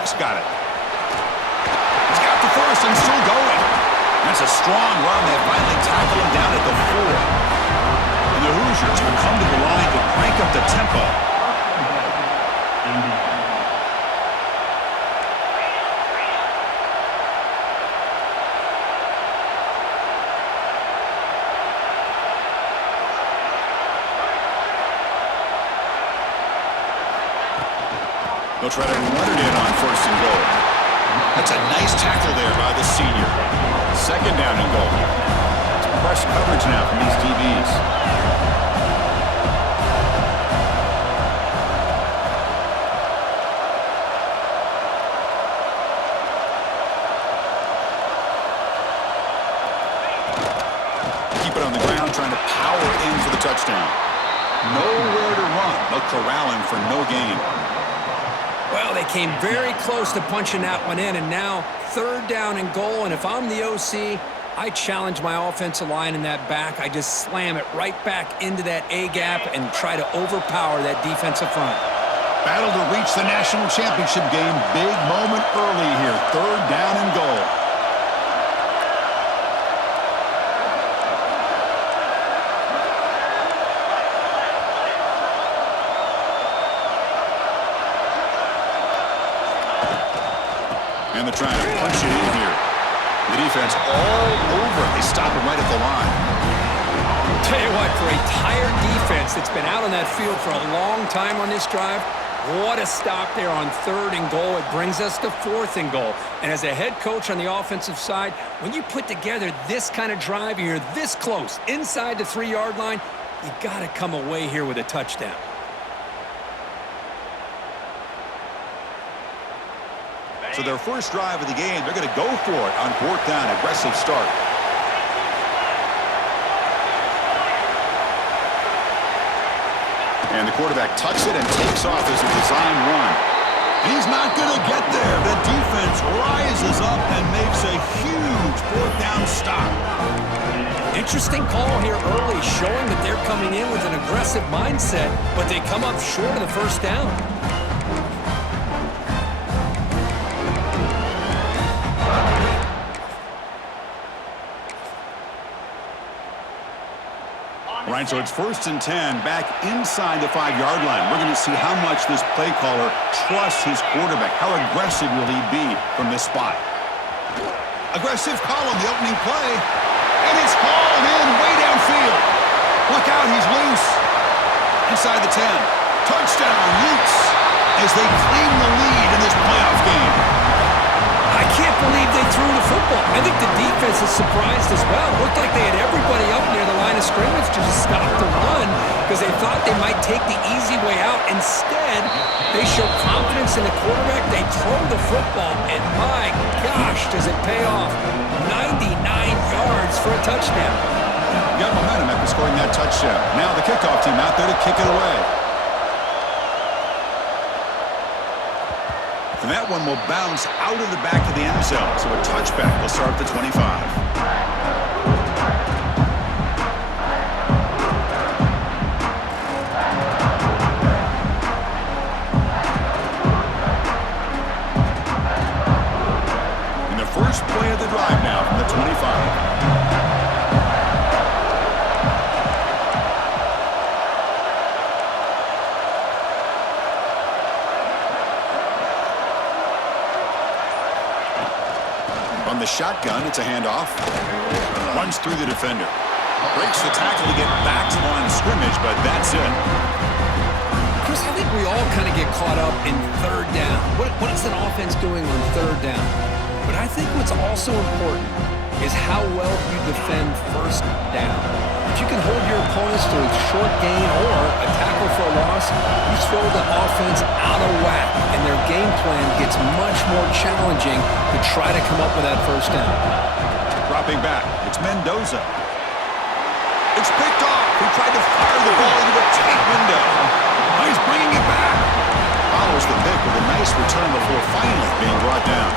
quarterback's got it. He's got the first and still going. That's a strong run. They finally tackle him down at the 4. And the Hoosiers will come to the line to crank up the tempo. They'll try to run it in on 1st and goal. That's a nice tackle there by the senior. 2nd down and goal. It's press coverage now from these DBs. Keep it on the ground, trying to power in for the touchdown. Nowhere to run. They'll corral him for no gain. Well, they came very close to punching that one in, and now 3rd down and goal. And if I'm the OC, I challenge my offensive line in that back. I just slam it right back into that A-gap and try to overpower that defensive front. Battle to reach the national championship game. Big moment early here. 3rd down and goal. And they're trying to punch it in here. The defense all over. They stop him right at the line. Tell you what, for a tired defense that's been out on that field for a long time on this drive, what a stop there on 3rd and goal. It brings us to 4th and goal. And as a head coach on the offensive side, when you put together this kind of drive, you're this close, inside the 3-yard line, you got to come away here with a touchdown. So their first drive of the game, they're going to go for it on 4th down. Aggressive start. And the quarterback tucks it and takes off as a design run. He's not going to get there. The defense rises up and makes a huge 4th down stop. Interesting call here early, showing that they're coming in with an aggressive mindset, but they come up short of the 1st down. Right, so it's 1st and 10, back inside the 5-yard line. We're going to see how much this play caller trusts his quarterback. How aggressive will he be from this spot? Aggressive call on the opening play, and it's called in way downfield. Look out, he's loose. Inside the 10. Touchdown, Utes, as they claim the lead in this playoff game. I can't believe they threw the football. I think the defense is surprised as well. Looked like they had everybody up near the line of scrimmage to just stop the run because they thought they might take the easy way out. Instead, they show confidence in the quarterback. They throw the football, and my gosh, does it pay off. 99 yards for a touchdown. Got momentum after scoring that touchdown. Now the kickoff team out there to kick it away. And that one will bounce out of the back of the end zone. So a touchback will start at the 25. First play of the drive now from the 25. On the shotgun, it's a handoff. Runs through the defender. Breaks the tackle to get back to the line of scrimmage, but that's it. Chris, I think we all kind of get caught up in 3rd down. What is an offense doing on 3rd down? But I think what's also important is how well you defend 1st down. If you can hold your opponents to a short gain or a tackle for a loss, you throw the offense out of whack, and their game plan gets much more challenging to try to come up with that 1st down. Dropping back, it's Mendoza. It's picked off. He tried to fire the ball into a tight window. He's bringing it back. Follows the pick with a nice return before finally being brought down.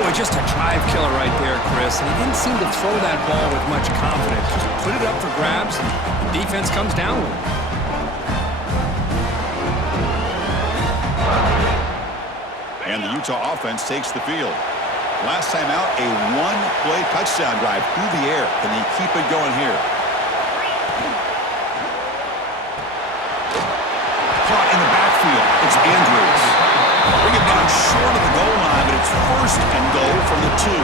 Boy, just a drive killer right there, Chris. And he didn't seem to throw that ball with much confidence. Just put it up for grabs, and the defense comes down with it. And the Utah offense takes the field. Last time out, a one-play touchdown drive through the air. Can they keep it going here? Caught in the backfield. It's Andrews. Bring it down short of the goal line, but it's first and goal from the 2.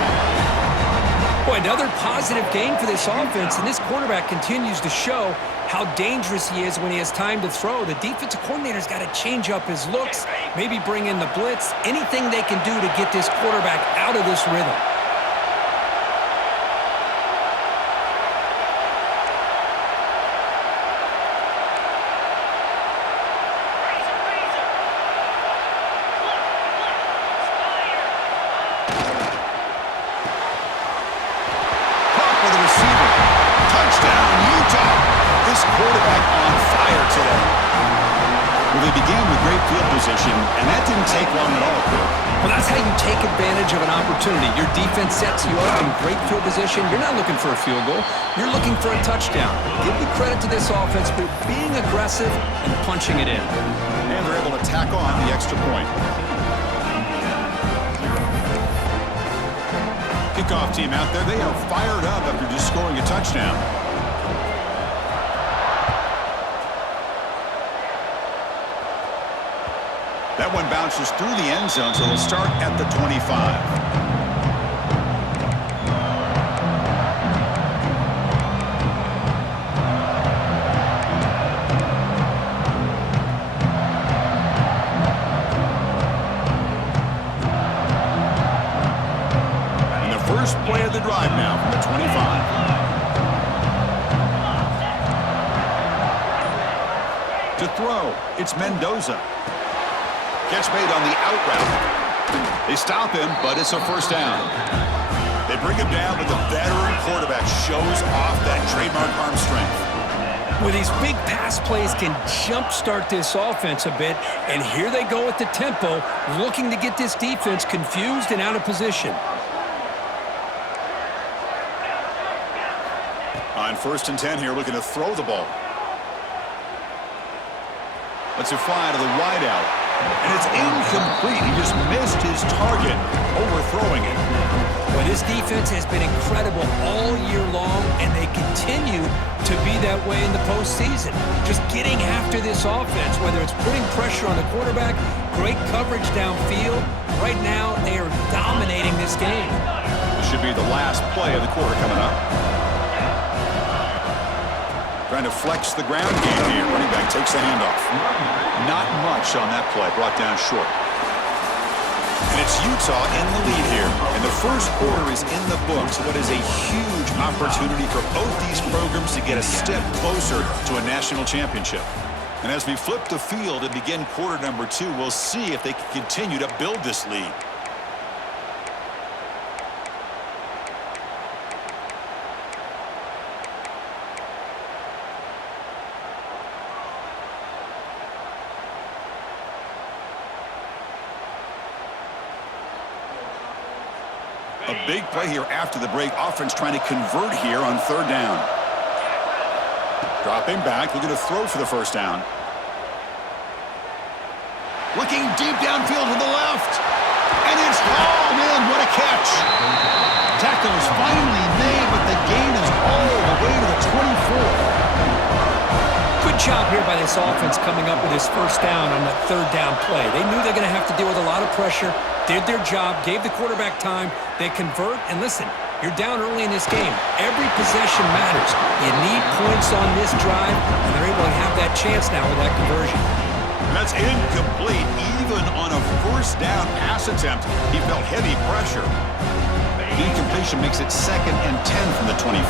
Boy, another positive game for this offense, and this quarterback continues to show how dangerous he is when he has time to throw. The defensive coordinator's got to change up his looks, maybe bring in the blitz, anything they can do to get this quarterback out of this rhythm. And that didn't take long at all, Kirk. Well, that's how you take advantage of an opportunity. Your defense sets you up in great field position. You're not looking for a field goal. You're looking for a touchdown. Give the credit to this offense for being aggressive and punching it in. And they're able to tack on the extra point. Kickoff team out there. They are fired up after just scoring a touchdown. That one bounces through the end zone, so they'll start at the 25. And the first play of the drive now from the 25. To throw, it's Mendoza. Catch made on the out route. They stop him, but it's a first down. They bring him down, but the veteran quarterback shows off that trademark arm strength. Well, these big pass plays can jumpstart this offense a bit, and here they go at the tempo, looking to get this defense confused and out of position. On 1st and 10 here, looking to throw the ball. Lets it fly to the wideout. And it's incomplete. He just missed his target, overthrowing it. Well, this defense has been incredible all year long, and they continue to be that way in the postseason. Just getting after this offense, whether it's putting pressure on the quarterback, great coverage downfield. Right now, they are dominating this game. This should be the last play of the quarter coming up. Trying to flex the ground game here. Running back takes the handoff. Not much on that play. Brought down short. And it's Utah in the lead here. And the first quarter is in the books. What is a huge opportunity for both these programs to get a step closer to a national championship. And as we flip the field and begin quarter number 2, we'll see if they can continue to build this lead. A big play here after the break. Offense trying to convert here on 3rd down. Dropping back, looking to throw for the first down. Looking deep downfield to the left. And it's hauled in. What a catch. Tackle is finally made, but the gain is all the way to the 24. Good job here by this offense coming up with his first down on that 3rd down play. They knew they're going to have to deal with a lot of pressure, did their job, gave the quarterback time, they convert, and listen, you're down early in this game. Every possession matters. You need points on this drive, and they're able to have that chance now with that conversion. That's incomplete. Even on a first down pass attempt, he felt heavy pressure. The incompletion makes it 2nd and 10 from the 24.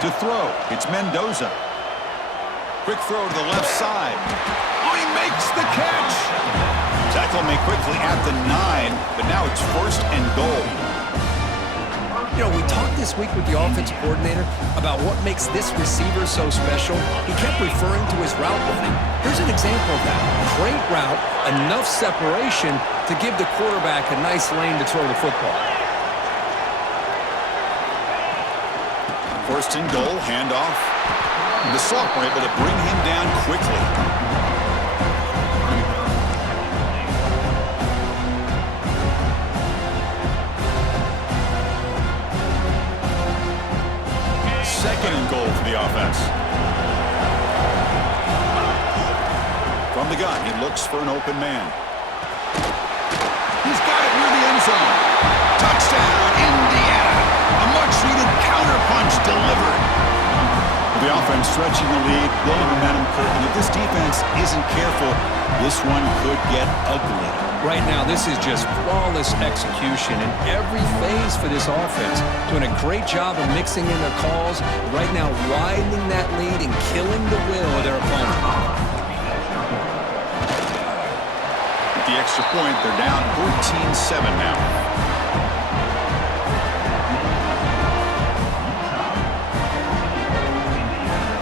To throw, it's Mendoza. Quick throw to the left side. Oh, he makes the catch. Tackle made quickly at the 9, but now it's 1st and goal. You know, we talked this week with the offensive coordinator about what makes this receiver so special. He kept referring to his route running. Here's an example of that. Great route, enough separation to give the quarterback a nice lane to throw the football. First and goal, handoff. The sophomore able to bring him down quickly. Second and goal for the offense. From the gun, he looks for an open man. He's got it near the end zone. Touchdown, Indiana. A much-needed counterpunch delivered. The offense stretching the lead, building momentum quickly. If this defense isn't careful, this one could get ugly. Right now, this is just flawless execution in every phase for this offense. Doing a great job of mixing in their calls. Right now, widening that lead and killing the will of their opponent. With the extra point, they're down 14-7 now.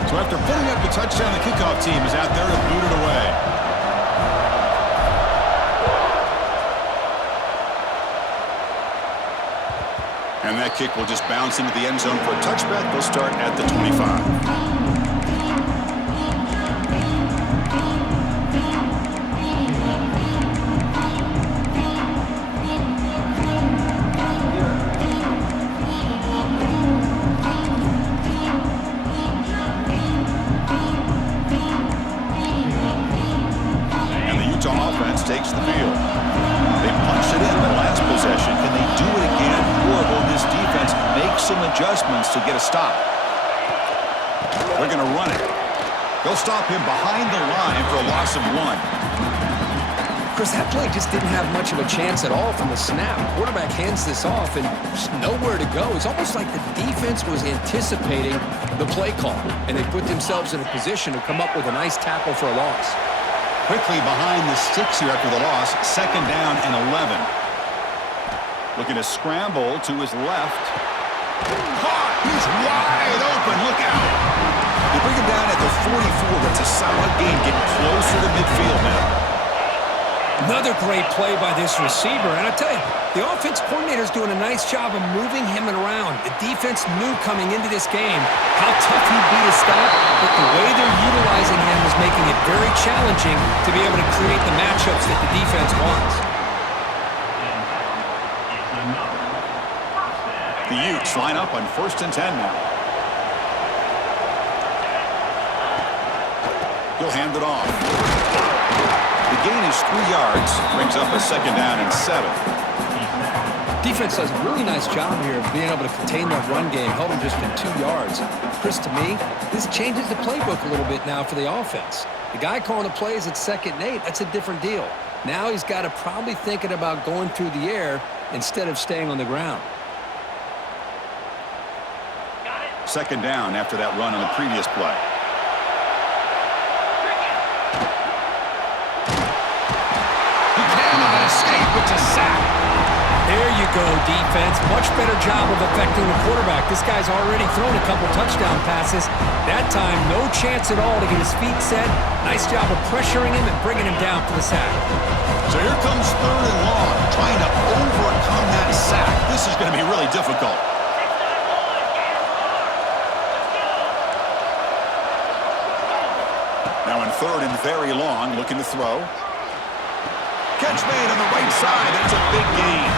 So after putting up the touchdown, the kickoff team is out there to boot it away. And that kick will just bounce into the end zone for a touchback. They'll start at the 25. Takes the field. They punched it in the last possession. Can they do it again? Or will this defense make some adjustments to get a stop? They're going to run it. They'll stop him behind the line for a loss of 1. Chris, that play just didn't have much of a chance at all from the snap. Quarterback hands this off and just nowhere to go. It's almost like the defense was anticipating the play call, and they put themselves in a position to come up with a nice tackle for a loss. Quickly behind the sticks here after the loss. Second down and 11. Looking to scramble to his left. Caught! He's wide open. Look out! They bring him down at the 44. That's a solid gain. Getting closer to midfield now. Another great play by this receiver. And I tell you, the offense coordinator's doing a nice job of moving him around. The defense knew coming into this game how tough he'd be to stop, but the way they're utilizing him is making it very challenging to be able to create the matchups that the defense wants. The Utes line up on 1st and 10 now. He'll hand it off. The gain is 3 yards, brings up a second down and 7. Defense does a really nice job here of being able to contain that run game, held them just in 2 yards. Chris, to me, this changes the playbook a little bit now for the offense. The guy calling the plays at 2nd and 8, that's a different deal. Now he's got to probably thinking about going through the air instead of staying on the ground. Second down after that run on the previous play. Escape, it's a sack. There you go, defense. Much better job of affecting the quarterback. This guy's already thrown a couple touchdown passes. That time, no chance at all to get his feet set. Nice job of pressuring him and bringing him down for the sack. So here comes 3rd and long, trying to overcome that sack. This is going to be really difficult. Now in 3rd and very long, looking to throw. Catch made on the right side. That's a big gain.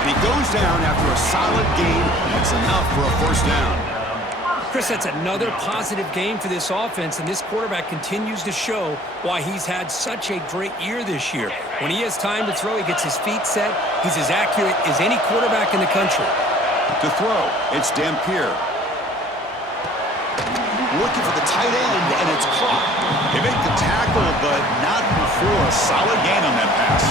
And he goes down after a solid gain. That's enough for a 1st down. Chris, that's another positive game for this offense, and this quarterback continues to show why he's had such a great year this year. When he has time to throw, he gets his feet set. He's as accurate as any quarterback in the country. To throw, it's Dampier. Looking for the tight end, and it's caught. They make the tackle, but not before a solid gain on that pass.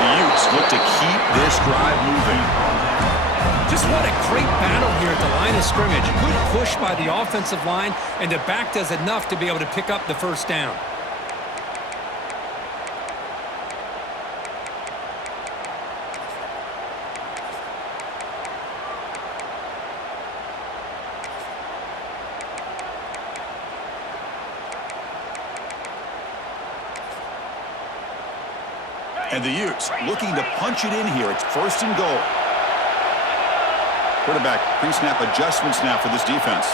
The Utes look to keep this drive moving. Just what a great battle here at the line of scrimmage. Good push by the offensive line, and the back does enough to be able to pick up the 1st down. And the Utes looking to punch it in here. It's first and goal. Quarterback pre-snap adjustments now for this defense.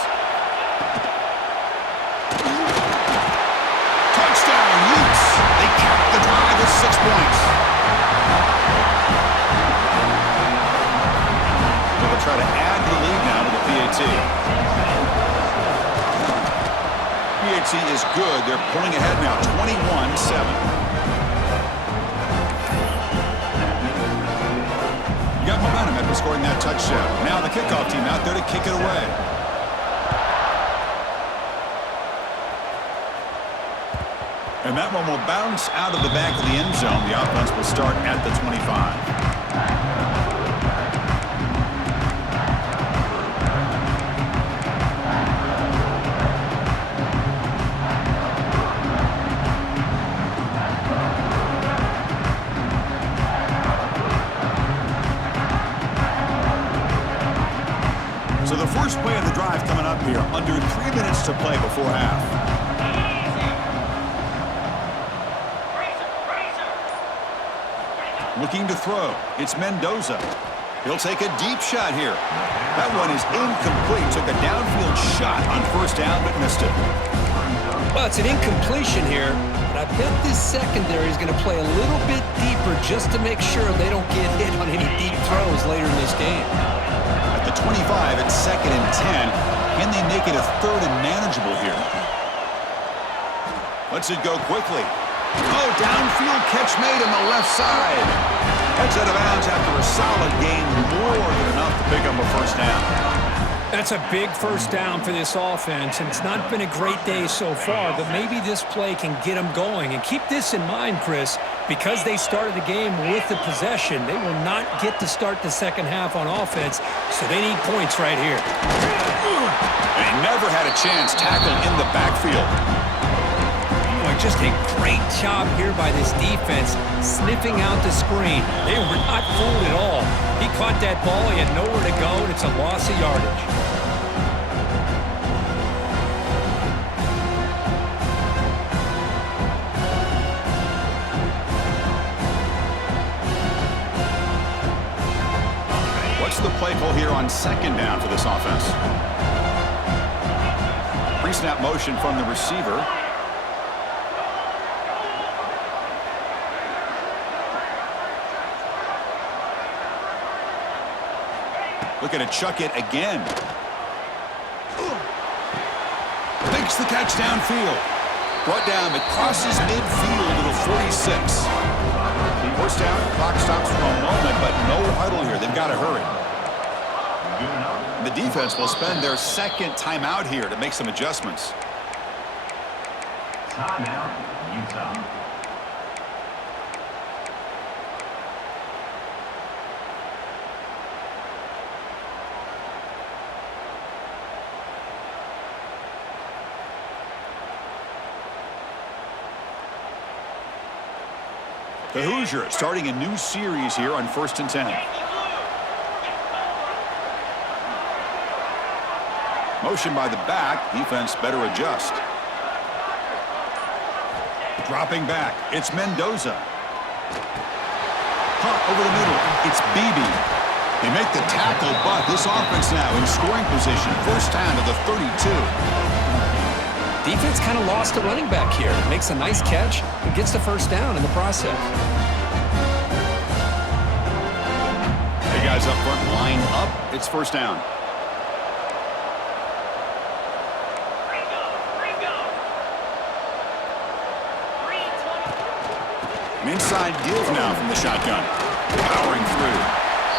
Touchdown, Utes. They cap the drive with 6 points. They'll try to add the lead now to the PAT. PAT is good. They're pulling ahead now, 21-7. You got momentum after scoring that touchdown. Now the kickoff team out there to kick it away. And that one will bounce out of the back of the end zone. The offense will start at the 25. So the first play of the drive coming up here, under 3 minutes to play before half. Looking to throw. It's Mendoza. He'll take a deep shot here. That one is incomplete. Took a downfield shot on first down, but missed it. Well, it's an incompletion here, but I bet this secondary is going to play a little bit deeper just to make sure they don't get hit on any deep throws later in this game. At the 25, it's 2nd and 10. Can they make it a 3rd and manageable here? Lets it go quickly. Oh, downfield catch made on the left side. Heads out of bounds after a solid gain, more than enough to pick up a first down. That's a big first down for this offense, and it's not been a great day so far, but maybe this play can get them going. And keep this in mind, Chris, because they started the game with the possession, they will not get to start the second half on offense, so they need points right here. And he never had a chance tackled in the backfield. Boy, just a great job here by this defense, sniffing out the screen. They were not fooled at all. He caught that ball, he had nowhere to go, and it's a loss of yardage. The play call here on 2nd down for this offense. Pre-snap motion from the receiver. Looking to chuck it again. Makes the catch downfield. Brought down, it crosses midfield to the 46. First down, clock stops for a moment, but no huddle here. They've got to hurry. The defense will spend their 2nd timeout here to make some adjustments. Timeout, Utah. The Hoosiers starting a new series here on 1st and 10. Motion by the back. Defense better adjust. Dropping back. It's Mendoza. Punt over the middle. It's Beebe. They make the tackle, but this offense now in scoring position. First down to the 32. Defense kind of lost a running back here. Makes a nice catch and gets the first down in the process. Hey guys up front, line up. It's first down. An inside give now from the shotgun. Powering through.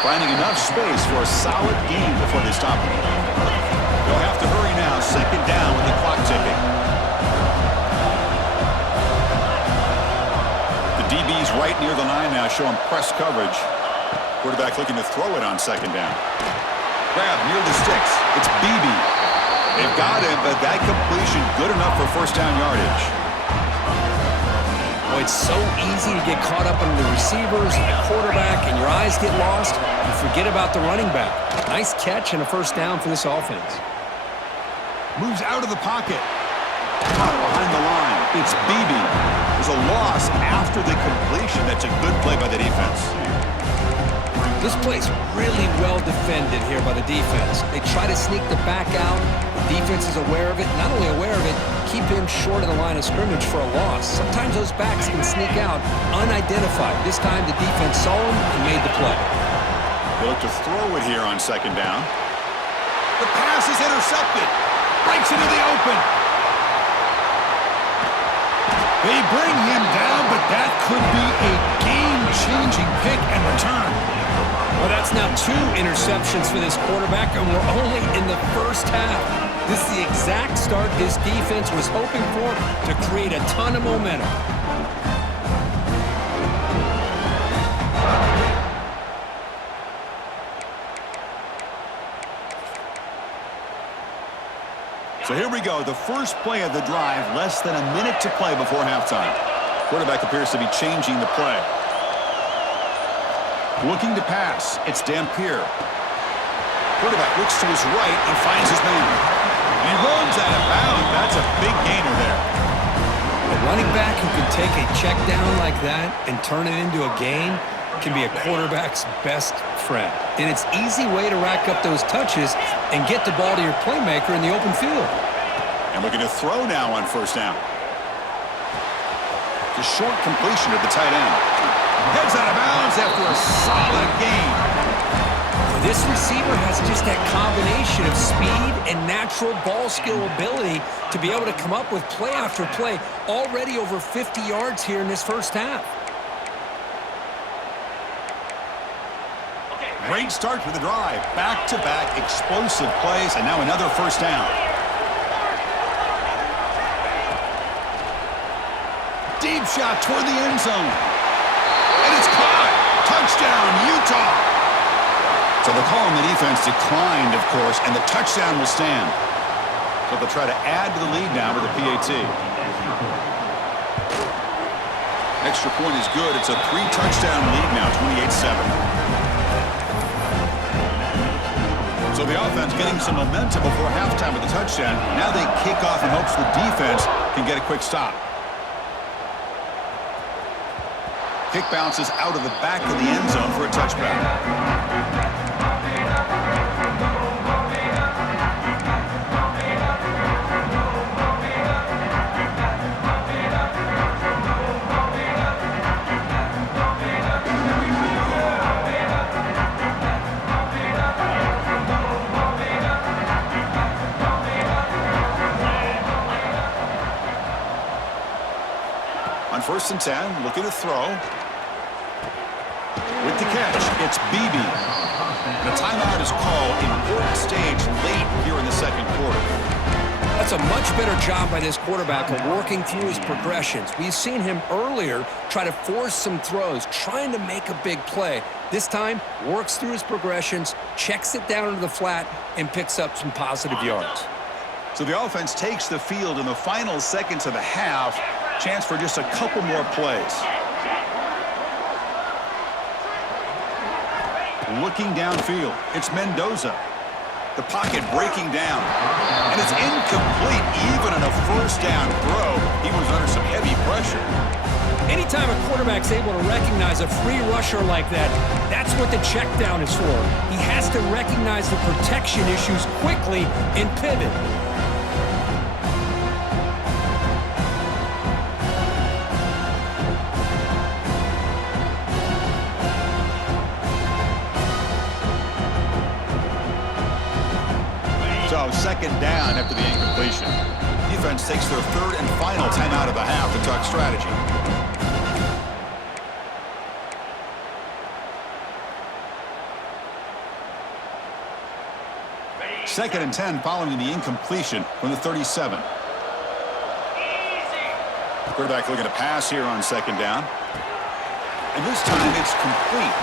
Finding enough space for a solid gain before they stop him. They'll have to hurry now. 2nd down with the clock ticking. The DB's right near the line now, showing press coverage. Quarterback looking to throw it on 2nd down. Grab near the sticks. It's Beebe. They've got him, but that completion good enough for first down yardage. Boy, it's so easy to get caught up on the receivers and the quarterback, and your eyes get lost. You forget about the running back. Nice catch and a first down for this offense. Moves out of the pocket. Caught behind the line. It's Beebe. The was a loss after the completion. That's a good play by the defense. This play's really well defended here by the defense. They try to sneak the back out. The defense is aware of it. Not only aware of it, keep him short of the line of scrimmage for a loss. Sometimes those backs can sneak out unidentified. This time the defense saw him and made the play. They look to throw it here on second down. The pass is intercepted. Breaks into the open. They bring him down, but that could be a game-changing pick and return. Well, that's now 2 interceptions for this quarterback, and we're only in the first half. This is the exact start this defense was hoping for to create a ton of momentum. So here we go, the first play of the drive, less than a minute to play before halftime. Quarterback appears to be changing the play. Looking to pass, it's Dampier. Quarterback looks to his right and finds his man. And he runs out of bounds. That's a big gainer there. A running back who can take a check down like that and turn it into a gain can be a quarterback's best friend. And it's an easy way to rack up those touches and get the ball to your playmaker in the open field. And looking to throw now on first down. The short completion of the tight end. Heads out of bounds after a solid gain. This receiver has just that combination of speed and natural ball skill ability to be able to come up with play after play, already over 50 yards here in this first half. Great start to the drive. Back-to-back explosive plays, and now another first down. Deep shot toward the end zone. And it's caught. Touchdown, Utah. So the call on the defense declined, of course, and the touchdown will stand. So they'll try to add to the lead now with a PAT. Extra point is good. It's a 3-touchdown lead now, 28-7. So the offense getting some momentum before halftime with the touchdown. Now they kick off in hopes the defense can get a quick stop. Kick bounces out of the back of the end zone for a touchback. On 1st and 10, looking to throw. With the catch, it's Beebe. The timeout is called. Important stage late here in the second quarter. That's a much better job by this quarterback of working through his progressions. We've seen him earlier try to force some throws, trying to make a big play. This time, works through his progressions, checks it down into the flat, and picks up some positive yards. So the offense takes the field in the final seconds of the half. Chance for just a couple more plays. Looking downfield, it's Mendoza. The pocket breaking down. And it's incomplete even on a first down throw. He was under some heavy pressure. Anytime a quarterback's able to recognize a free rusher like that, that's what the check down is for. He has to recognize the protection issues quickly and pivot. So second down after the incompletion. Defense takes their third and final timeout of the half to talk strategy. Second and 10 following the incompletion from the 37. Quarterback looking to pass here on second down. And this time it's complete.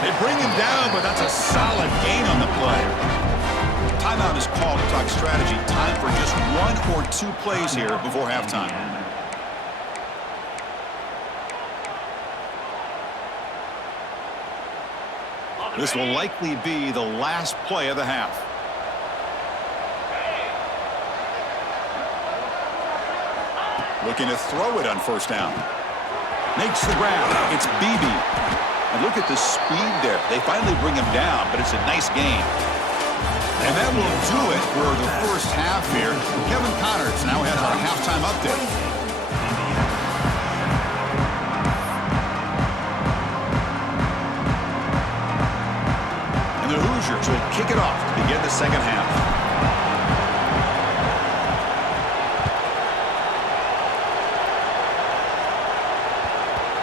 They bring him down, but that's a solid gain on the play. Timeout is called to talk strategy. Time for just 1 or 2 plays here before halftime. This will likely be the last play of the half. Looking to throw it on first down. Makes the grab. It's Beebe. And look at the speed there. They finally bring him down, but it's a nice gain. And that will do it for the first half here. Kevin Connors now has our halftime update. And the Hoosiers will kick it off to begin the second half.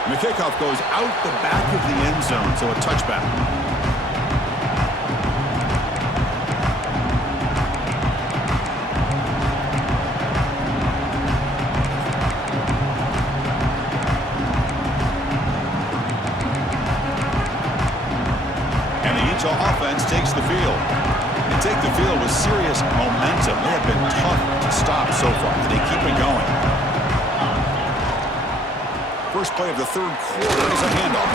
And the kickoff goes out the back of the end zone, so a touchback. And the Utah offense takes the field. They take the field with serious momentum. They have been tough to stop so far, but they keep it going. First play of the third quarter is a handoff.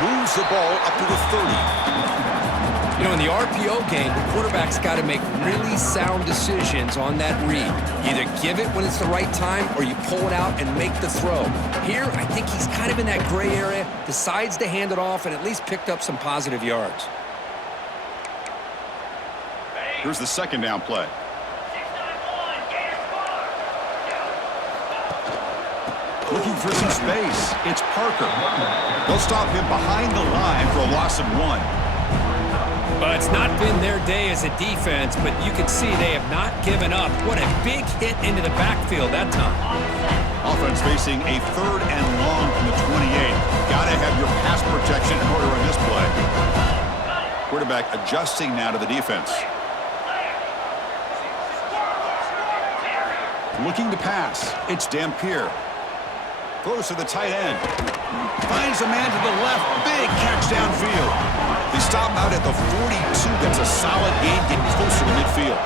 Moves the ball up to the 30. You know, in the RPO game, the quarterback's got to make really sound decisions on that read. Either give it when it's the right time or you pull it out and make the throw. Here, I think he's kind of in that gray area, decides to hand it off and at least picked up some positive yards. Here's the second down play. Looking for some space. It's Parker. They'll stop him behind the line for a loss of 1. But it's not been their day as a defense, but you can see they have not given up. What a big hit into the backfield that time. Offense facing a 3rd and long from the 28. Got to have your pass protection in order in this play. Quarterback adjusting now to the defense. Looking to pass. It's Dampier. Throws to the tight end. Finds a man to the left. Big catch downfield. They stop out at the 42. That's a solid gain, getting closer to midfield.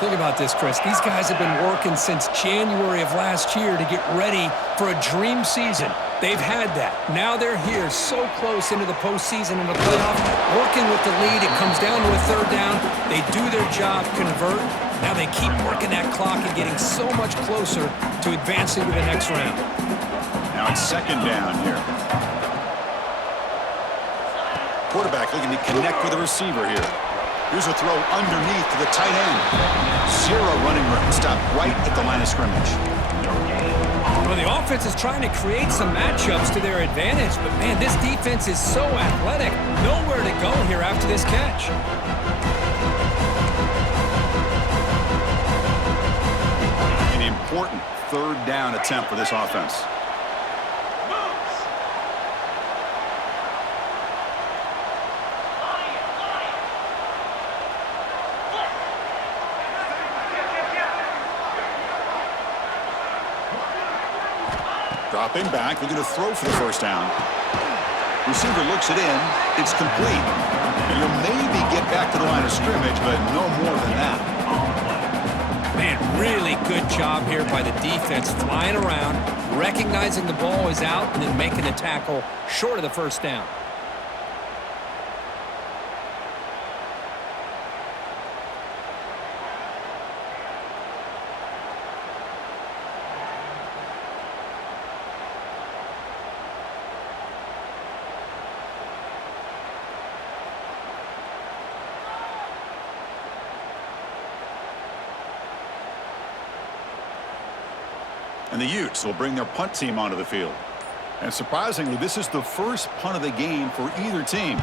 Think about this, Chris. These guys have been working since January of last year to get ready for a dream season. They've had that. Now they're here so close into the postseason and the playoff, working with the lead. It comes down to a 3rd down. They do their job, convert. Now they keep working that clock and getting so much closer to advancing to the next round. Now it's 2nd down here. Quarterback looking to connect with the receiver here. Here's a throw underneath to the tight end. 0 running room. Stop right at the line of scrimmage. Well, the offense is trying to create some matchups to their advantage, but man, this defense is so athletic. Nowhere to go here after this catch. An important 3rd down attempt for this offense. Dropping back, looking to throw for the first down. Receiver looks it in. It's complete. And you'll maybe get back to the line of scrimmage, but no more than that. Man, really good job here by the defense, flying around, recognizing the ball is out, and then making the tackle short of the first down. And the Utes will bring their punt team onto the field. And surprisingly, this is the first punt of the game for either team.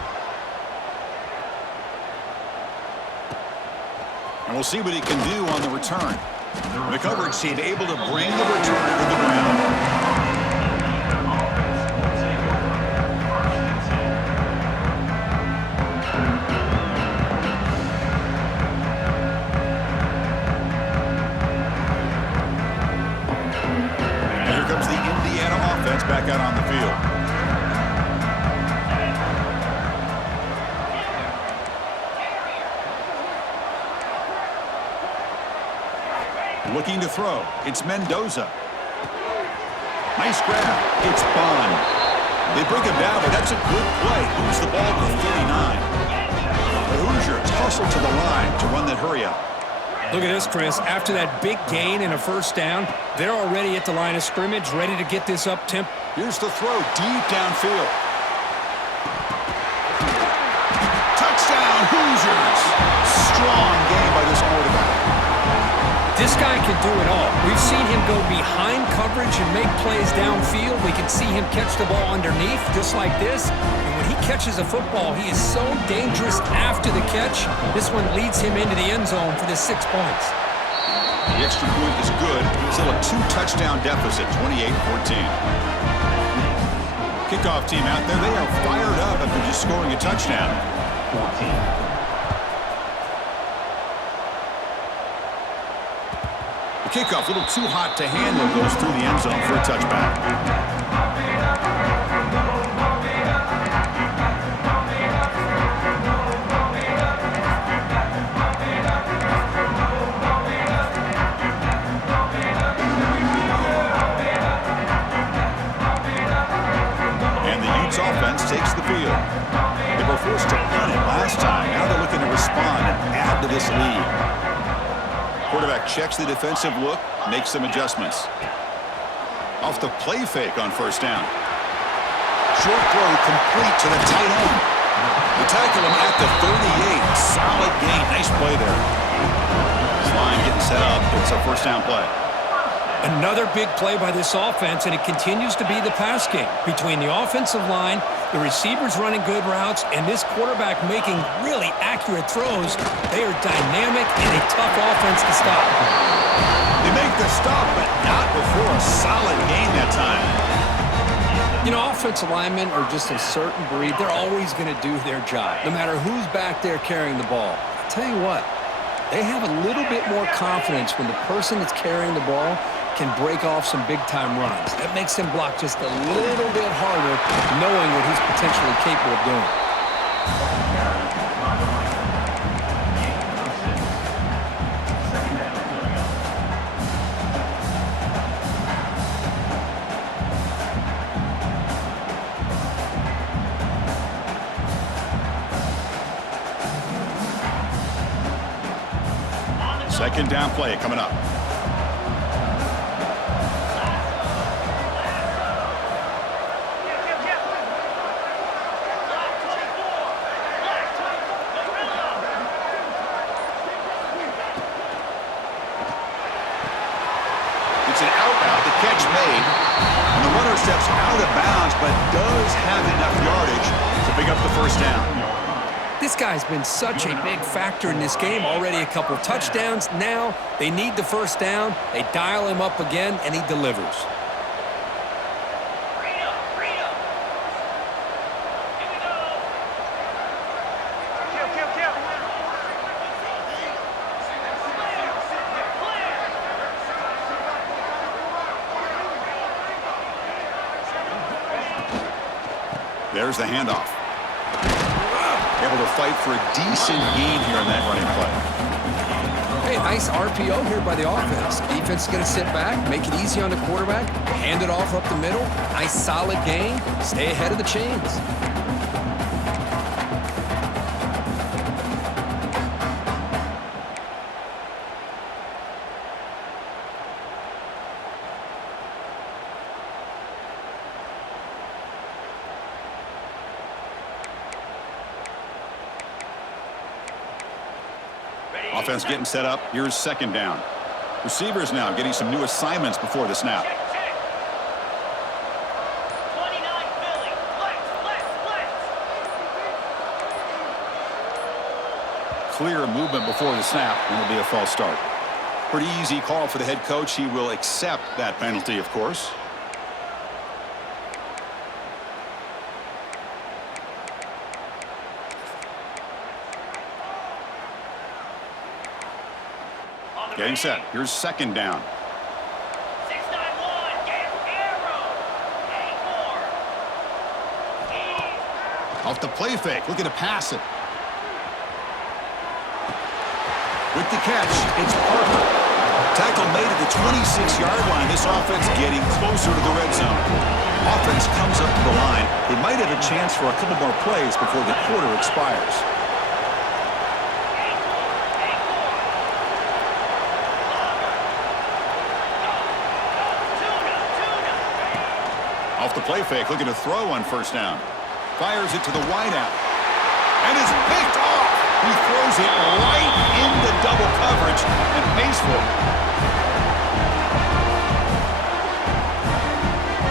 And we'll see what he can do on the return. The coverage team able to bring the returner to the ground. Back out on the field. Looking to throw. It's Mendoza. Nice grab. It's Bond. They bring him down, but that's a good play. Moves the ball to the 39. The Hoosiers hustle to the line to run that hurry up. Look at this, Chris. After that big gain and a first down, they're already at the line of scrimmage, ready to get this up tempo. Here's the throw deep downfield. Touchdown, Hoosiers. Strong game by this quarterback. This guy can do it all. We've seen him go behind coverage and make plays downfield. We can see him catch the ball underneath, just like this. And when he catches a football, he is so dangerous after the catch. This one leads him into the end zone for the 6 points. The extra point is good. Still a 2-touchdown deficit, 28-14. Kickoff team out there, they are fired up after just scoring a touchdown. 14. Kickoff, a little too hot to handle, goes through the end zone for a touchback. And the Utes offense takes the field. They were forced to punt it last time. Now they're looking to respond and add to this lead. Quarterback checks the defensive look, makes some adjustments. Off the play fake on first down. Short throw complete to the tight end. They tackle him at the 38. Solid gain. Nice play there. This line getting set up. It's a first down play. Another big play by this offense, and it continues to be the pass game. Between the offensive line, the receivers running good routes, and this quarterback making really accurate throws, they are dynamic and a tough offense to stop. They make the stop, but not before a solid gain that time. You know, offensive linemen are just a certain breed. They're always going to do their job, no matter who's back there carrying the ball. I'll tell you what, they have a little bit more confidence when the person that's carrying the ball can break off some big-time runs. That makes him block just a little bit harder, knowing what he's potentially capable of doing. Second down play coming up. It's an out. The catch made. And the runner steps out of bounds, but does have enough yardage to pick up the first down. This guy's been such a big factor in this game. Already a couple touchdowns. Now they need the first down. They dial him up again, and he delivers. There's the handoff. Able to fight for a decent gain here in that running play. Hey, nice RPO here by the offense. Defense is going to sit back, make it easy on the quarterback, hand it off up the middle. Nice solid gain. Stay ahead of the chains. Offense getting set up. Here's second down. Receivers now getting some new assignments before the snap. Clear movement before the snap, and it'll be a false start. Pretty easy call for the head coach. He will accept that penalty, of course. Getting set. Here's second down. 691, get arrow. 8-4. Off the play fake. Looking to pass it. With the catch, it's Parker. Tackle made at the 26-yard line. This offense getting closer to the red zone. Offense comes up to the line. They might have a chance for a couple more plays before the quarter expires. Off the play fake, looking to throw on first down. Fires it to the wideout. And it's picked off. He throws it right into double coverage and pays for it.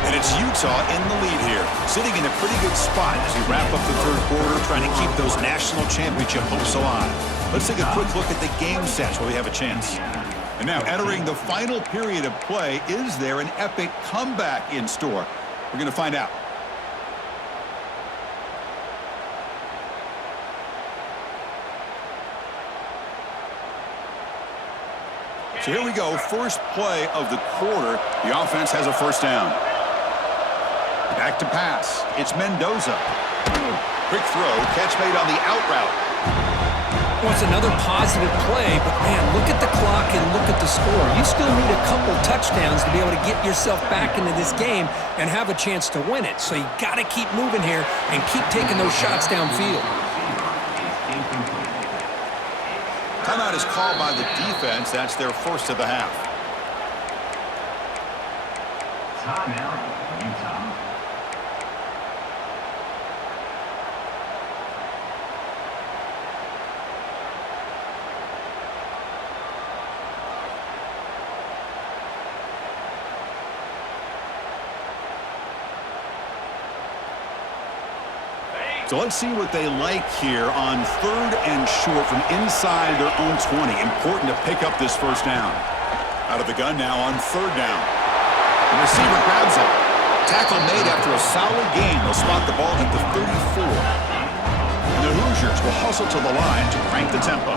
And it's Utah in the lead here, sitting in a pretty good spot as we wrap up the third quarter, trying to keep those national championship hopes alive. Let's take a quick look at the game stats while we have a chance. And now entering the final period of play, is there an epic comeback in store? We're going to find out. So here we go, first play of the quarter. The offense has a first down. Back to pass. It's Mendoza. Quick throw, catch made on the out route. Well, it's another positive play, but man, look at the clock and look at the score. You still need a couple touchdowns to be able to get yourself back into this game and have a chance to win it. So you got to keep moving here and keep taking those shots downfield. Timeout is called by the defense. That's their first of the half. Timeout, Utah. So let's see what they like here on third and short from inside their own 20. Important to pick up this first down. Out of the gun now on third down. The receiver grabs it. Tackle made after a solid gain. They'll spot the ball at the 34. And the Hoosiers will hustle to the line to crank the tempo.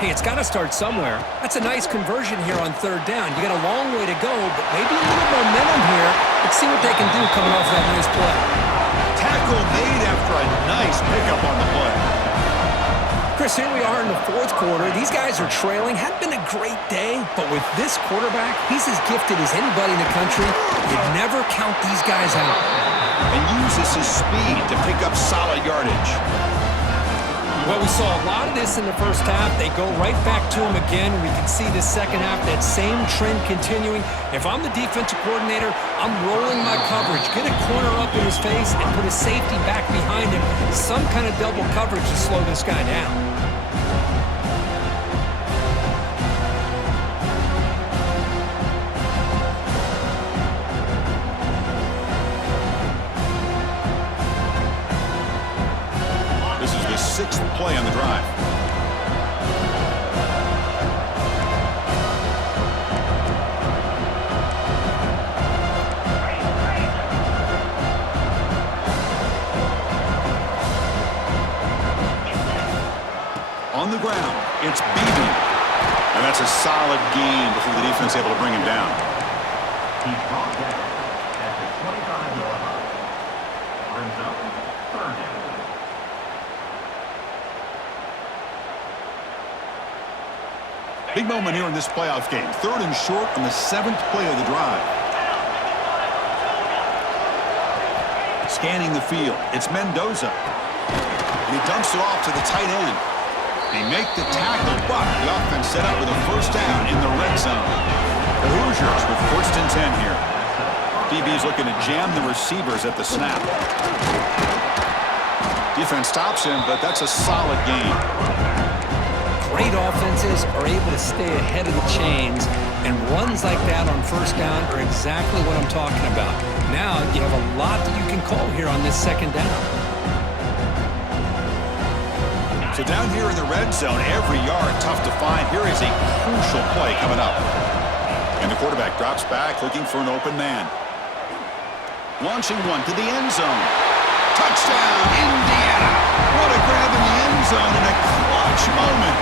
Hey, it's got to start somewhere. That's a nice conversion here on third down. You got a long way to go, but maybe a little momentum here. Let's see what they can do coming off that nice play. Tackle made after a nice pickup on the play. Chris, here we are in the fourth quarter. These guys are trailing. Hadn't been a great day, but with this quarterback, he's as gifted as anybody in the country. You'd never count these guys out. And uses his speed to pick up solid yardage. Well, we saw a lot of this in the first half. They go right back to him again. We can see the second half, that same trend continuing. If I'm the defensive coordinator, I'm rolling my coverage. Get a corner up in his face and put a safety back behind him. Some kind of double coverage to slow this guy down. Sixth play on the drive. On the ground, it's Beebe. And that's a solid gain before the defense able to bring him down. He brought down at the 25-yard line. Brings up third down. Big moment here in this playoff game. Third and short on the seventh play of the drive. Scanning the field. It's Mendoza. And he dumps it off to the tight end. They make the tackle, but the offense set up with a first down in the red zone. The Hoosiers with first and 10 here. DB's looking to jam the receivers at the snap. Defense stops him, but that's a solid gain. Great offenses are able to stay ahead of the chains, and runs like that on first down are exactly what I'm talking about. Now you have a lot that you can call here on this second down. So down here in the red zone, every yard tough to find. Here is a crucial play coming up. And the quarterback drops back looking for an open man. Launching one to the end zone. Touchdown, Indiana! What a grab in the end zone in a clutch moment.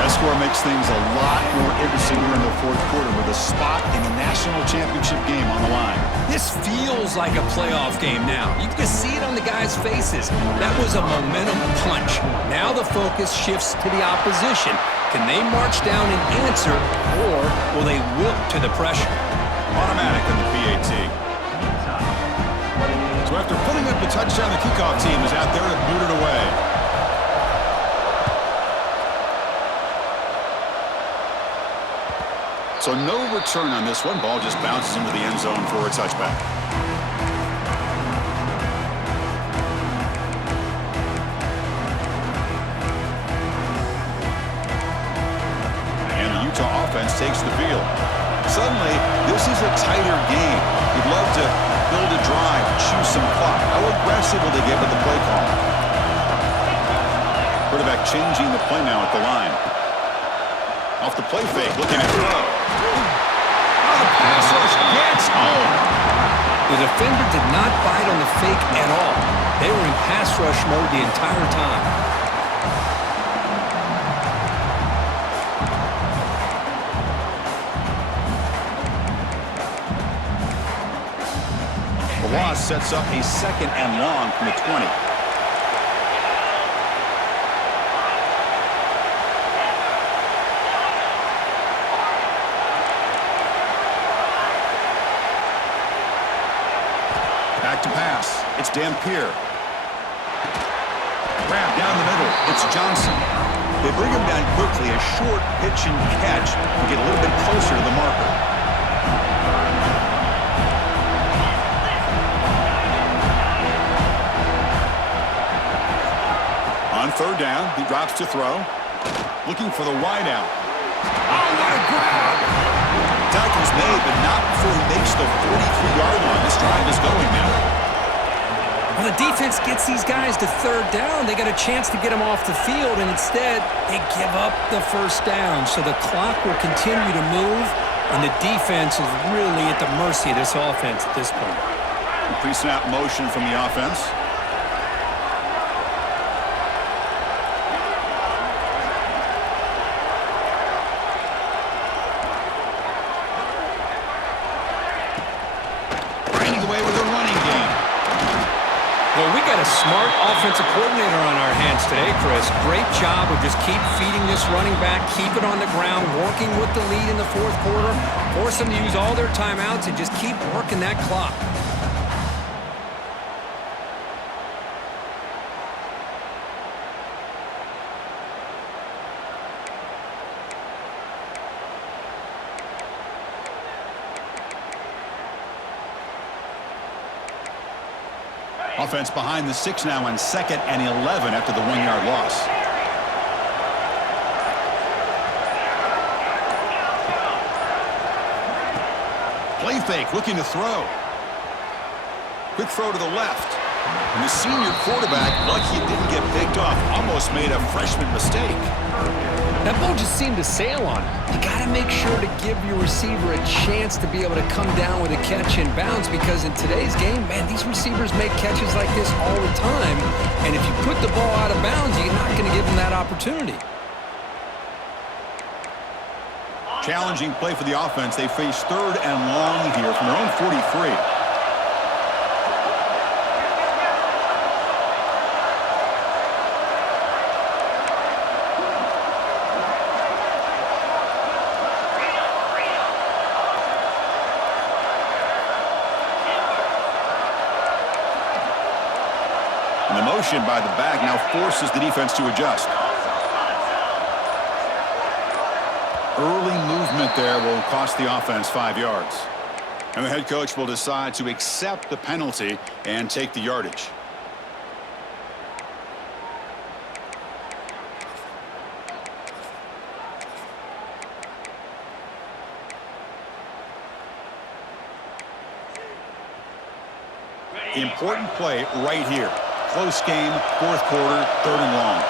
That score makes things a lot more interesting here in the fourth quarter with a spot in the national championship game on the line. This feels like a playoff game now. You can see it on the guys' faces. That was a momentum punch. Now the focus shifts to the opposition. Can they march down and answer, or will they wilt to the pressure? Automatic on the PAT. So after putting up the touchdown, the kickoff team is out there to boot it away. So no return on this one. Ball just bounces into the end zone for a touchback. takes the field. Suddenly, this is a tighter game. You'd love to build a drive, choose some clock. How aggressive will they get with the play call? Quarterback changing the play now at the line. Off the play fake, looking at throw. Oh, the pass rush gets home. The defender did not bite on the fake at all. They were in pass rush mode the entire time. The loss sets up a 2nd and long from the 20. Back to pass. It's Dampier. Grab down the middle. It's Johnson. They bring him down quickly. A short pitch and catch to get a little bit closer to the marker. On 3rd down, he drops to throw. Looking for the wideout. Oh, what a grab! Tackle's made, but not before he makes the 43-yard line. This drive is going now. When the defense gets these guys to 3rd down, they got a chance to get them off the field, and instead, they give up the 1st down. So the clock will continue to move, and the defense is really at the mercy of this offense at this point. Pre-snap motion from the offense. Well, we got a smart offensive coordinator on our hands today, Chris. Great job of just keep feeding this running back, keep it on the ground, working with the lead in the 4th quarter, force them to use all their timeouts, and just keep working that clock. Offense behind the 6 now on 2nd and 11 after the 1-yard loss. Play fake, looking to throw. Quick throw to the left. And the senior quarterback, lucky it didn't get picked off, almost made a freshman mistake. That ball just seemed to sail on him. You got to make sure to give your receiver a chance to be able to come down with a catch and bounce, because in today's game, man, these receivers make catches like this all the time. And if you put the ball out of bounds, you're not going to give them that opportunity. Challenging play for the offense. They face 3rd and long here from their own 43. And the motion by the back now forces the defense to adjust. Early movement there will cost the offense 5 yards. And the head coach will decide to accept the penalty and take the yardage. The important play right here. Close game, 4th quarter, 3rd and long.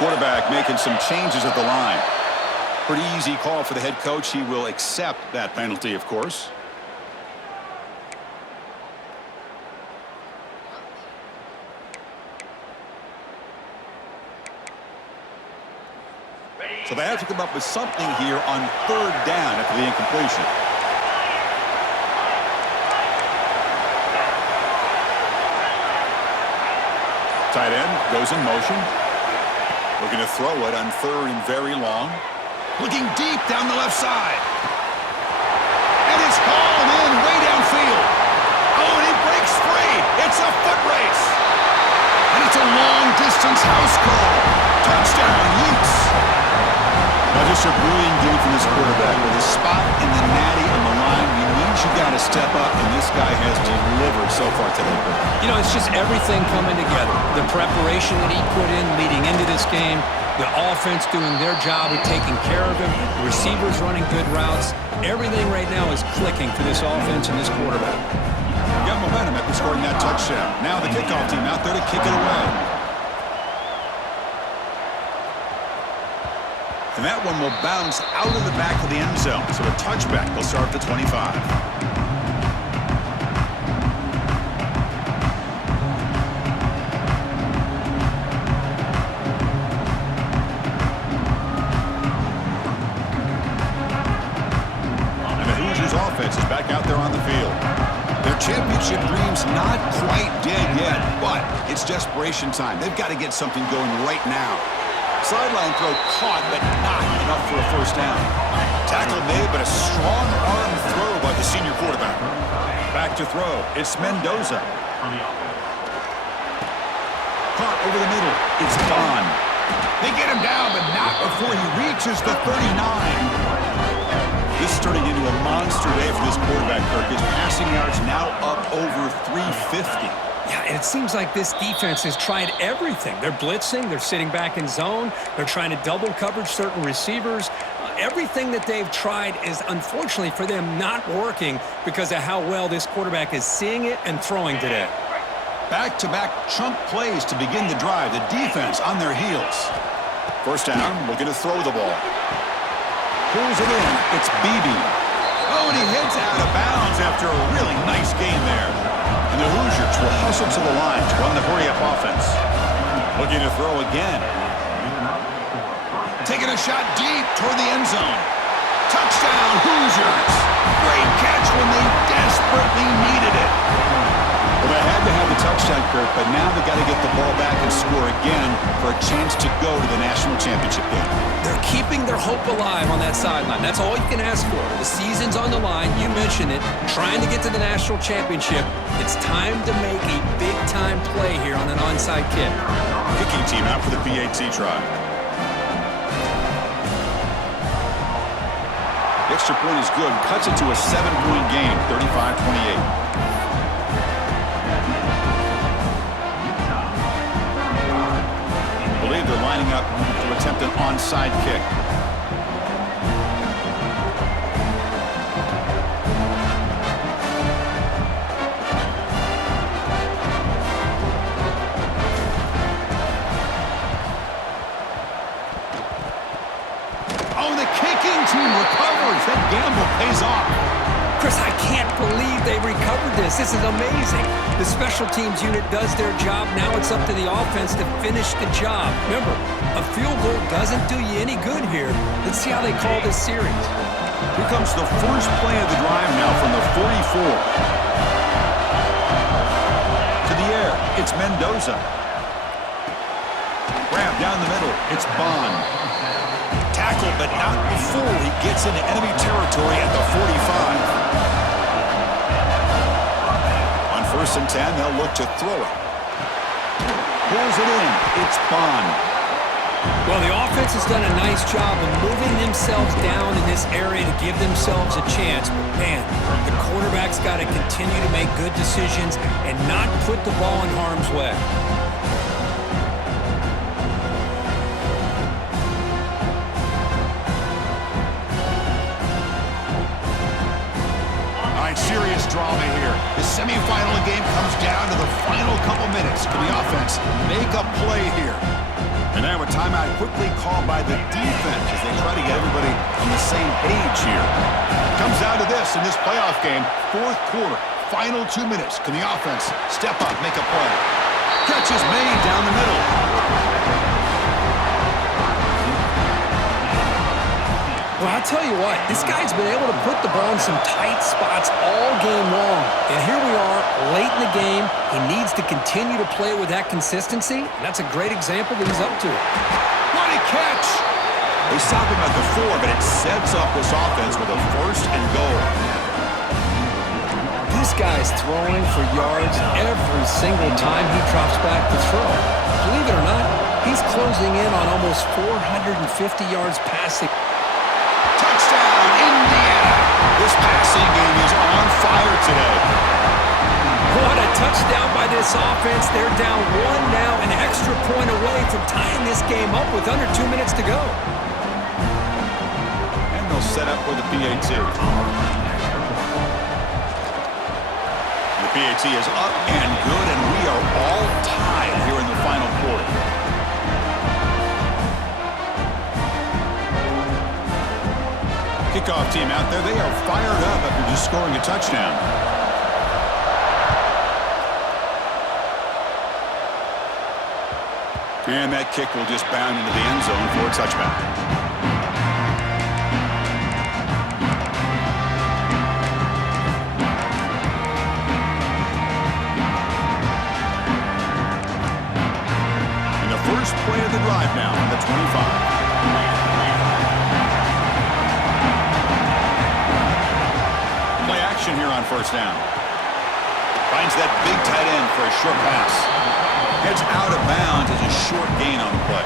Quarterback making some changes at the line. Pretty easy call for the head coach. He will accept that penalty, of course. So they have to come up with something here on 3rd down after the incompletion. Tight end goes in motion. Looking to throw it on 3rd and very long. Looking deep down the left side. And it's hauled in way downfield. Oh, and he breaks free. It's a foot race. And it's a long-distance house call. Touchdown, Utes. Just a brilliant game from this quarterback. With a spot in the natty on the line, you means you got to step up, and this guy has delivered so far today. You know, it's just everything coming together. The preparation that he put in leading into this game, the offense doing their job of taking care of him, the receivers running good routes. Everything right now is clicking for this offense and this quarterback. Got momentum after scoring that touchdown. Now the kickoff team out there to kick it away. And that one will bounce out of the back of the end zone. So a touchback will start at the 25. And the Hoosiers offense is back out there on the field. Their championship dream's not quite dead yet, but it's desperation time. They've got to get something going right now. Sideline throw caught, but not enough for a first down. Tackle made, but a strong arm throw by the senior quarterback. Back to throw. It's Mendoza. Caught over the middle. It's Bond. They get him down, but not before he reaches the 39. This is turning into a monster day for this quarterback, Kirk. His passing yards now up over 350. Yeah, and it seems like this defense has tried everything. They're blitzing, they're sitting back in zone, they're trying to double coverage certain receivers. Everything that they've tried is, unfortunately for them, not working because of how well this quarterback is seeing it and throwing today. Back-to-back chunk plays to begin the drive. The defense on their heels. First down, looking to throw the ball. Pulls it in. It's Beebe. Oh, and he heads out of bounds after a really nice game there. And the Hoosiers will hustle to the line to run the hurry-up offense. Looking to throw again. Taking a shot deep toward the end zone. Touchdown, Hoosiers! Great catch when they desperately needed it. Well, they had to have the touchdown, Kirk, but now they got to get the ball back and score again for a chance to go to the national championship game. They're keeping their hope alive on that sideline. That's all you can ask for. The season's on the line. You mentioned it. Trying to get to the national championship. It's time to make a big-time play here on an onside kick. Kicking team out for the PAT try. The extra point is good. Cuts it to a 7-point game, 35-28. They're lining up to attempt an onside kick. Oh, the kicking team recovers. That gamble pays off. Chris, I can't believe they recovered this. This is amazing. The special teams unit does their job. Now it's up to the offense to finish the job. Remember, a field goal doesn't do you any good here. Let's see how they call this series. Here comes the first play of the drive now from the 44. To the air, it's Mendoza. Grab down the middle, it's Bond. Tackled, but not before he gets into enemy territory at the 45. On 1st and 10, they'll look to throw it. Pulls it in. It's Bond. Well, the offense has done a nice job of moving themselves down in this area to give themselves a chance. But, man, the quarterback's got to continue to make good decisions and not put the ball in harm's way. Serious drama here. The semifinal game comes down to the final couple minutes. Can the offense make a play here? And now a timeout quickly called by the defense as they try to get everybody on the same page here. Comes down to this in this playoff game. 4th quarter, final 2 minutes. Can the offense step up, make a play? Catch is made down the middle. Well, I'll tell you what, this guy's been able to put the ball in some tight spots all game long. And here we are, late in the game. He needs to continue to play with that consistency. And that's a great example that he's up to. What a catch! They stop him at the 4, but it sets up this offense with a 1st and goal. This guy's throwing for yards every single time he drops back to throw. Believe it or not, he's closing in on almost 450 yards passing. touchdown by this offense. They're down one now, an extra point away from tying this game up with under 2 minutes to go. And they'll set up for the PAT. The PAT is up and good, and we are all tied here in the final quarter. Kickoff team out there, they are fired up after just scoring a touchdown. And that kick will just bound into the end zone for a touchback. And the first play of the drive now on the 25. Play action here on first down. Finds that big tight end for a short pass. Gets out of bounds as a short gain on the play.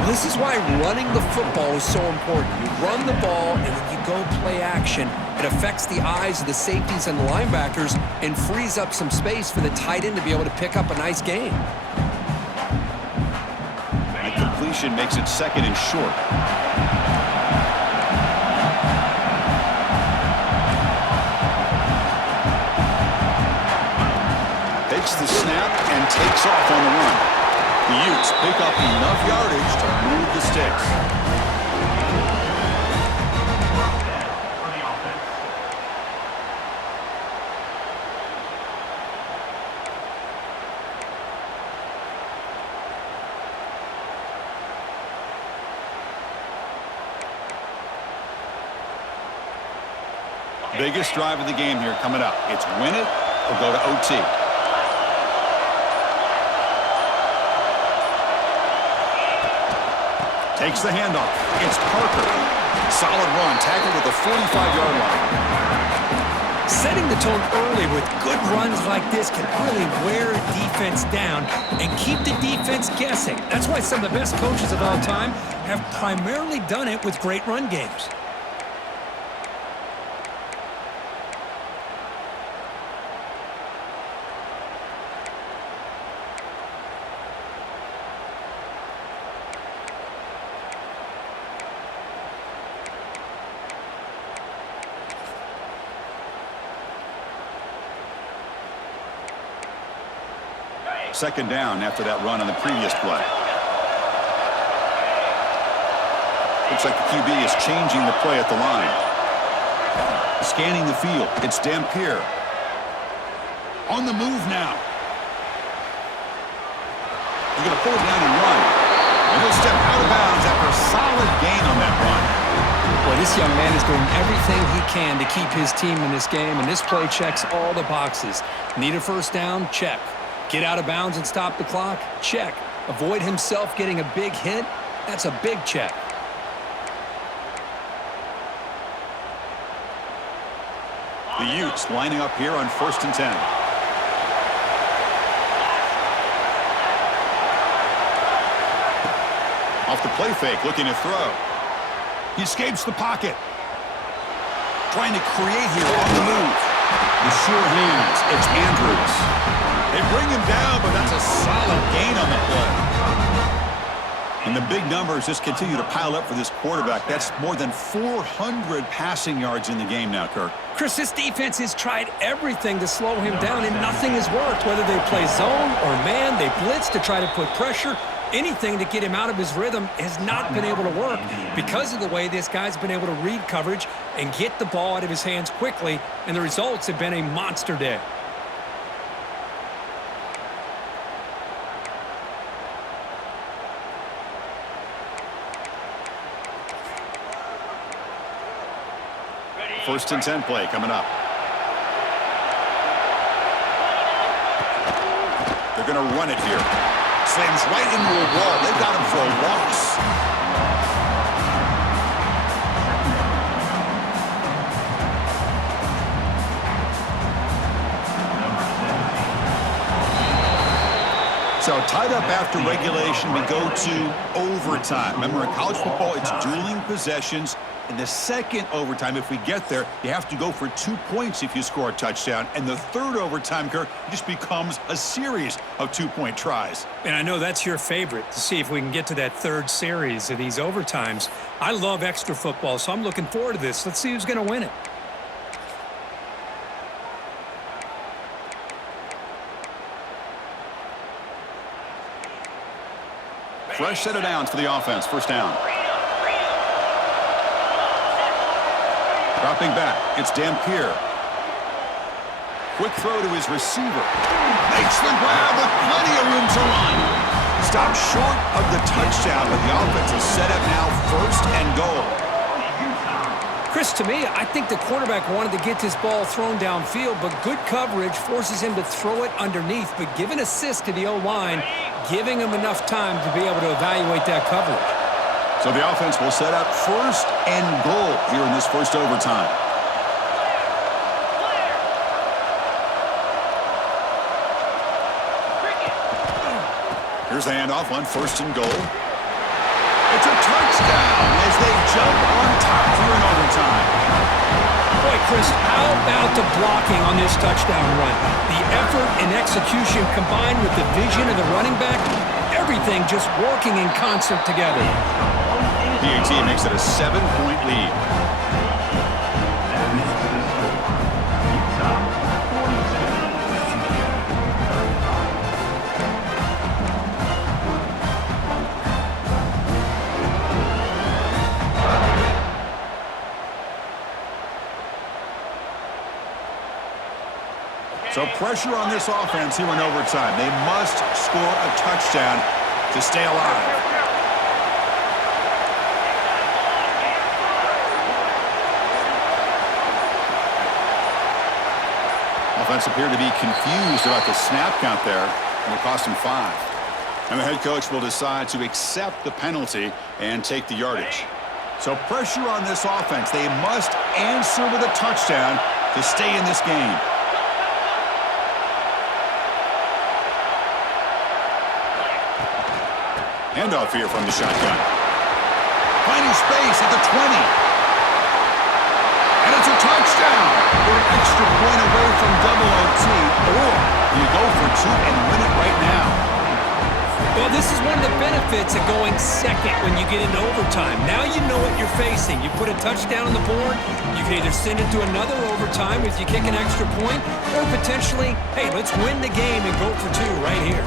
Well, this is why running the football is so important. You run the ball, and then you go play action. It affects the eyes of the safeties and the linebackers and frees up some space for the tight end to be able to pick up a nice gain. That completion makes it second and short. Takes the snap and takes off on the run. The Utes pick up enough yardage to move the sticks. For the offense. Biggest drive of the game here coming up. It's win it or go to OT. Takes the handoff. It's Parker. Solid run. Tackled at the 45-yard line. Setting the tone early with good runs like this can really wear a defense down and keep the defense guessing. That's why some of the best coaches of all time have primarily done it with great run games. Second down after that run on the previous play. Looks like the QB is changing the play at the line. Scanning the field. It's Dampier. On the move now. He's going to pull it down and run. And he'll step out of bounds after a solid gain on that run. Well, this young man is doing everything he can to keep his team in this game, and this play checks all the boxes. Need a first down? Check. Get out of bounds and stop the clock? Check. Avoid himself getting a big hit? That's a big check. The Utes lining up here on 1st and 10. Off the play fake, looking to throw. He escapes the pocket. Trying to create here on the move. The sure hands, it's Andrews. They bring him down, but that's a solid gain on the play. And the big numbers just continue to pile up for this quarterback. That's more than 400 passing yards in the game now, Kirk. Chris, this defense has tried everything to slow him down, and nothing has worked. Whether they play zone or man, they blitz to try to put pressure. Anything to get him out of his rhythm has not been able to work because of the way this guy's been able to read coverage and get the ball out of his hands quickly, and the results have been a monster day. First and 10 play coming up. They're going to run it here. Slams right into a wall. They've got him for a loss. So tied up after regulation, we go to overtime. Remember, in college football, it's dueling possessions. In the second overtime, if we get there, you have to go for 2 points if you score a touchdown. And the third overtime, Kirk, it just becomes a series of 2-point tries. And I know that's your favorite, to see if we can get to that third series of these overtimes. I love extra football, so I'm looking forward to this. Let's see who's going to win it. Fresh set of downs for the offense. First down. Dropping back, it's Dampier. Quick throw to his receiver. Makes the grab with plenty of room to run. Stopped short of the touchdown, but the offense is set up now first and goal. Chris, to me, I think the quarterback wanted to get this ball thrown downfield, but good coverage forces him to throw it underneath. But give an assist to the O-line, giving him enough time to be able to evaluate that coverage. So the offense will set up first and goal here in this first overtime. Here's the handoff on first and goal. It's a touchdown as they jump on top here in overtime. Boy, Chris, how about the blocking on this touchdown run? The effort and execution combined with the vision of the running back, everything just working in concert together. PAT makes it a 7-point lead. So pressure on this offense here in overtime. They must score a touchdown to stay alive. Offense appeared to be confused about the snap count there, and it cost him 5. And the head coach will decide to accept the penalty and take the yardage. So pressure on this offense. They must answer with a touchdown to stay in this game. Handoff here from the shotgun. Finding space at the 20. And it's a touchdown. We're an extra point away from double OT, or you go for 2 and win it right now. Well, this is one of the benefits of going second when you get into overtime. Now you know what you're facing. You put a touchdown on the board, you can either send it to another overtime if you kick an extra point, or potentially, hey, let's win the game and go for 2 right here.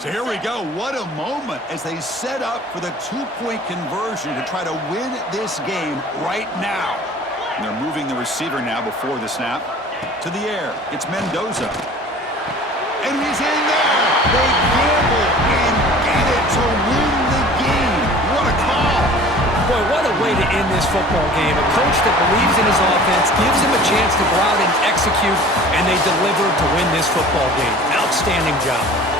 So here we go. What a moment as they set up for the 2-point conversion to try to win this game right now. And they're moving the receiver now before the snap. To the air, it's Mendoza. And he's in there. They gamble and get it to win the game. What a call. Boy, what a way to end this football game. A coach that believes in his offense, gives him a chance to go out and execute, and they deliver to win this football game. Outstanding job.